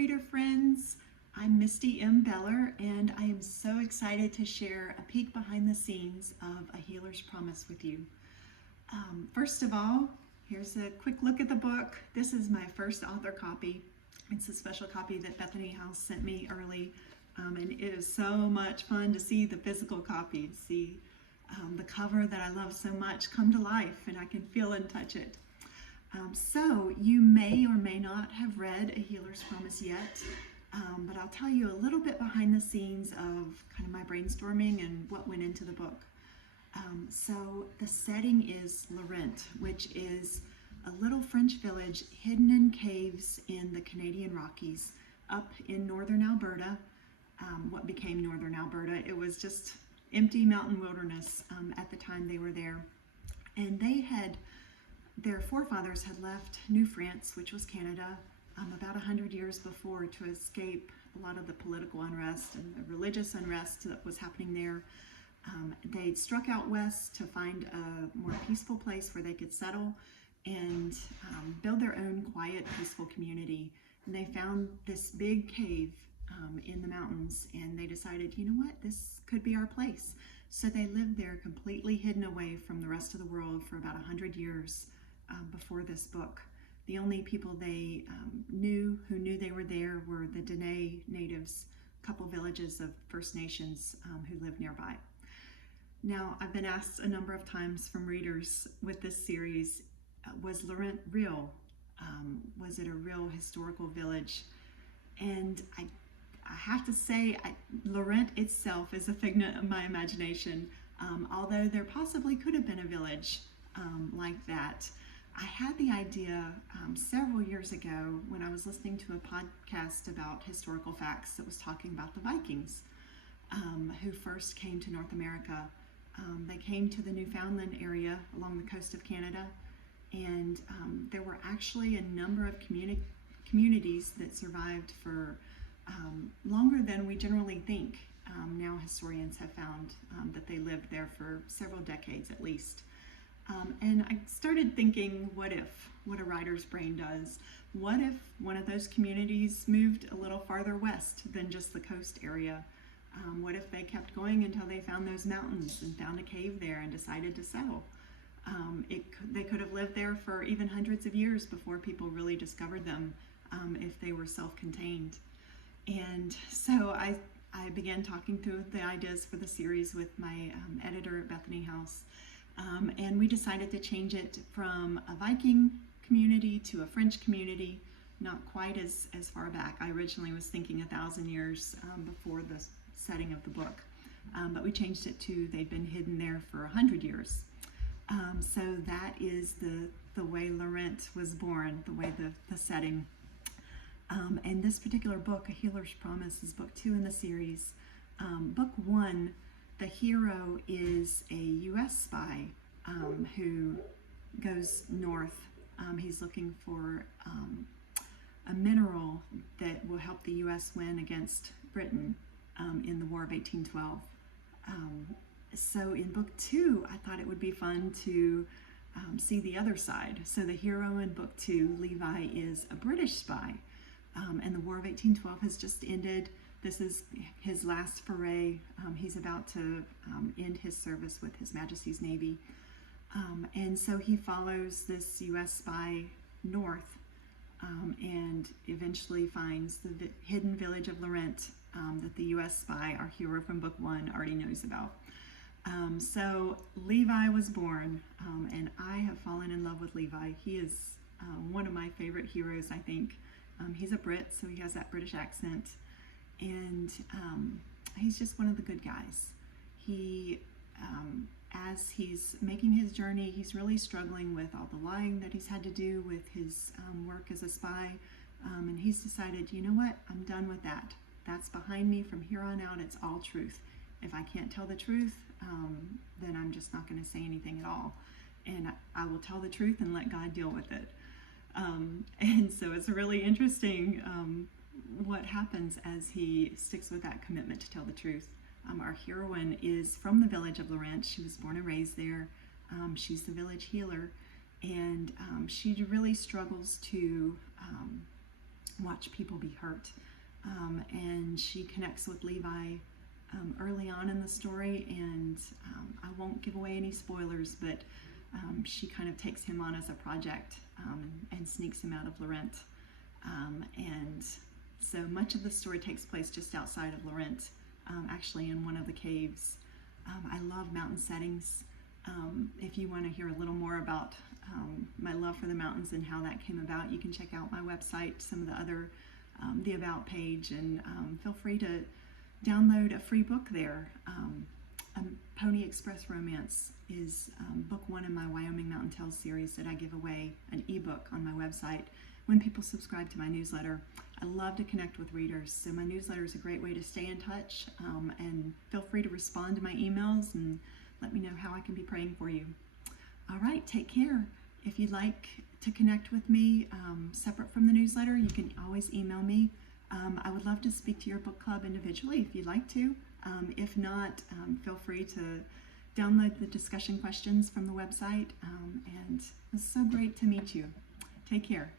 reader friends. I'm Misty M. and I am so excited to share a peek behind the scenes of A Healer's Promise with you. First of all, here's a quick look at the book. This is my first author copy. It's a special copy that Bethany House sent me early, and it is so much fun to see the physical copy, see the cover that I love so much come to life, and I can feel and touch it. So you may or may not have read A Healer's Promise yet, but I'll tell you a little bit behind the scenes of kind of my brainstorming and what went into the book. So the setting is Laurent, which is a little French village hidden in caves in the Canadian Rockies up in northern Alberta. What became northern Alberta, it was just empty mountain wilderness at the time they were there. And their forefathers had left New France, which was Canada, about 100 years before to escape a lot of the political unrest and the religious unrest that was happening there. They'd struck out west to find a more peaceful place where they could settle and build their own quiet, peaceful community. And they found this big cave in the mountains, and they decided, you know what, this could be our place. So they lived there completely hidden away from the rest of the world for about 100 years before this book. The only people they knew they were there were the Dene natives, a couple villages of First Nations who lived nearby. Now, I've been asked a number of times from readers with this series, was Laurent real? Was it a real historical village? And I have to say, Laurent itself is a figment of my imagination, although there possibly could have been a village like that. I had the idea several years ago when I was listening to a podcast about historical facts that was talking about the Vikings who first came to North America. They came to the Newfoundland area along the coast of Canada, and there were actually a number of communities that survived for longer than we generally think. Now historians have found that they lived there for several decades at least. And I started thinking, what a writer's brain does. What if one of those communities moved a little farther west than just the coast area? What if they kept going until they found those mountains and found a cave there and decided to settle? They could have lived there for even hundreds of years before people really discovered them if they were self-contained. And so I began talking through the ideas for the series with my editor at Bethany House. And we decided to change it from a Viking community to a French community, not quite as far back. I originally was thinking 1,000 years before the setting of the book, but we changed it to they'd been hidden there for 100 years. So that is the way Laurent was born, the way the setting. And this particular book, A Healer's Promise, is book 2 in the series. Book 1, the hero is a U.S. spy who goes north. He's looking for a mineral that will help the U.S. win against Britain in the War of 1812. So in book 2, I thought it would be fun to see the other side. So the hero in book 2, Levi, is a British spy, and the War of 1812 has just ended. This is his last foray. He's about to end his service with His Majesty's Navy. And so he follows this U.S. spy north and eventually finds the hidden village of Laurent that the U.S. spy, our hero from book 1, already knows about. So Levi was born, and I have fallen in love with Levi. He is one of my favorite heroes, I think. He's a Brit, so he has that British accent. And he's just one of the good guys. He, as he's making his journey, he's really struggling with all the lying that he's had to do with his work as a spy. And he's decided, you know what, I'm done with that. That's behind me. From here on out, it's all truth. If I can't tell the truth, then I'm just not going to say anything at all. And I will tell the truth and let God deal with it. And so it's really interesting what happens as he sticks with that commitment to tell the truth. Our heroine is from the village of Laurent. She was born and raised there. She's the village healer, and she really struggles to watch people be hurt. And she connects with Levi early on in the story, and I won't give away any spoilers, but she kind of takes him on as a project and sneaks him out of Laurent. And so much of the story takes place just outside of Laurent, actually in one of the caves. I love mountain settings. If you want to hear a little more about my love for the mountains and how that came about, you can check out my website, some of the other, the About page, and feel free to download a free book there. Pony Express Romance is book 1 in my Wyoming Mountain Tales series that I give away, an ebook on my website when people subscribe to my newsletter. I love to connect with readers, so my newsletter is a great way to stay in touch, and feel free to respond to my emails and let me know how I can be praying for you. All right, take care. If you'd like to connect with me separate from the newsletter, you can always email me. I would love to speak to your book club individually if you'd like to. If not, feel free to download the discussion questions from the website. And it's so great to meet you. Take care.